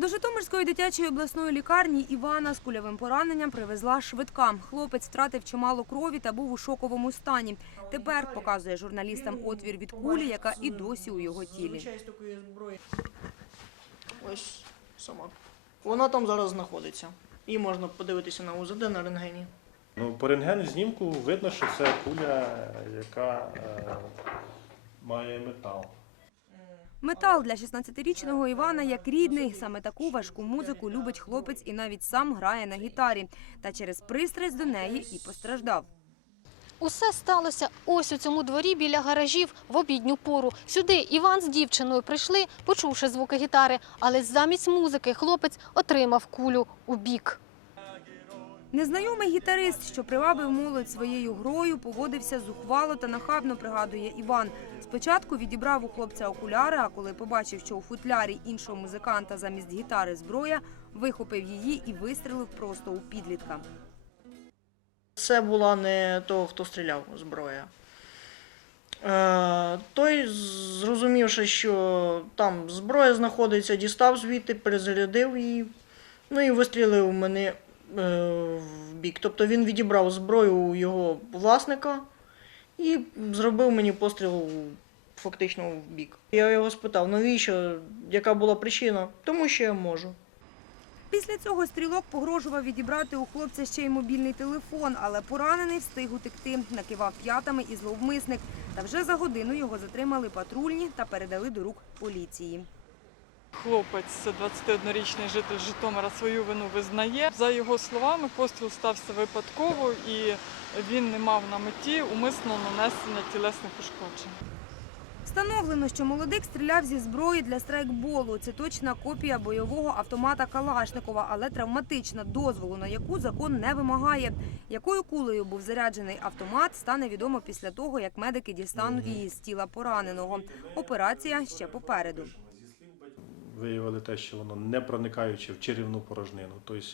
До Житомирської дитячої обласної лікарні Івана з кульовим пораненням привезла швидка. Хлопець втратив чимало крові та був у шоковому стані. Тепер показує журналістам отвір від кулі, яка і досі у його тілі. Ось сама. Вона там зараз знаходиться. Її можна подивитися на УЗД на рентгені. Ну, по рентгену знімку видно, що це куля, яка е, має метал. Метал для 16-річного Івана як рідний. Саме таку важку музику любить хлопець і навіть сам грає на гітарі. Та через пристрасть до неї і постраждав. Усе сталося ось у цьому дворі біля гаражів в обідню пору. Сюди Іван з дівчиною прийшли, почувши звуки гітари, але замість музики хлопець отримав кулю у бік. Незнайомий гітарист, що привабив молодь своєю грою, поводився зухвало та нахабно, пригадує Іван. Спочатку відібрав у хлопця окуляри, а коли побачив, що у футлярі іншого музиканта замість гітари зброя, вихопив її і вистрелив просто у підлітка. Це була не того, хто стріляв зброя. Е, той, зрозумівши, що там зброя знаходиться, дістав звідти, перезарядив її, ну і вистрілив мене е, в бік. Тобто він відібрав зброю у його власника і зробив мені постріл фактично в бік. Я його спитав, навіщо, яка була причина? Тому що я можу. Після цього стрілок погрожував відібрати у хлопця ще й мобільний телефон, але поранений встиг утекти, накивав п'ятами і зловмисник. Та вже за годину його затримали патрульні та передали до рук поліції. Хлопець, 21-річний житель Житомира, свою вину визнає. За його словами, постріл стався випадково і він не мав на меті умисного нанесення тілесних ушкоджень. Встановлено, що молодик стріляв зі зброї для страйкболу. Це точна копія бойового автомата Калашникова, але травматична, дозволу на яку закон не вимагає. Якою кулею був заряджений автомат, стане відомо після того, як медики дістануть її з тіла пораненого. Операція ще попереду. Виявили те, що воно не проникаюче в черівну порожнину. Тобто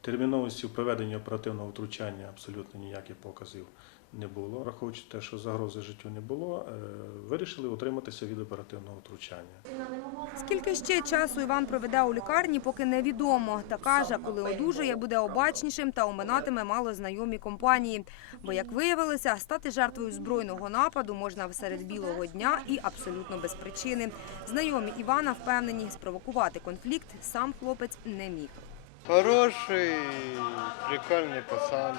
терміновості в проведенні оперативного втручання абсолютно ніяких показів не було. Враховуючи те, що загрози життю не було, е, вирішили утриматися від оперативного втручання. Скільки ще часу Іван проведе у лікарні, поки невідомо. Та каже, коли одужає, буде обачнішим та оминатиме малознайомі компанії. Бо, як виявилося, стати жертвою збройного нападу можна серед білого дня і абсолютно без причини. Знайомі Івана впевнені, спровокувати конфлікт сам хлопець не міг. Хороший, прикольный пацан,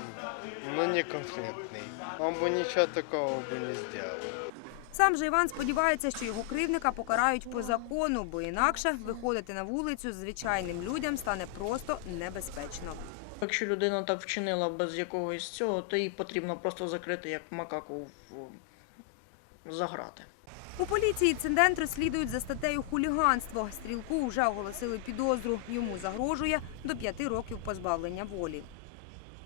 но не конфликтный. Он бы ничего такого бы не сделал. Сам же Іван сподівається, що його кривника покарають по закону, бо інакше виходити на вулицю з звичайним людям стане просто небезпечно. Якщо людина так вчинила без якогось цього, то її потрібно просто закрити як макаку в заграти. У поліції інцидент розслідують за статтею хуліганство. Стрілку вже оголосили підозру. Йому загрожує до п'яти років позбавлення волі.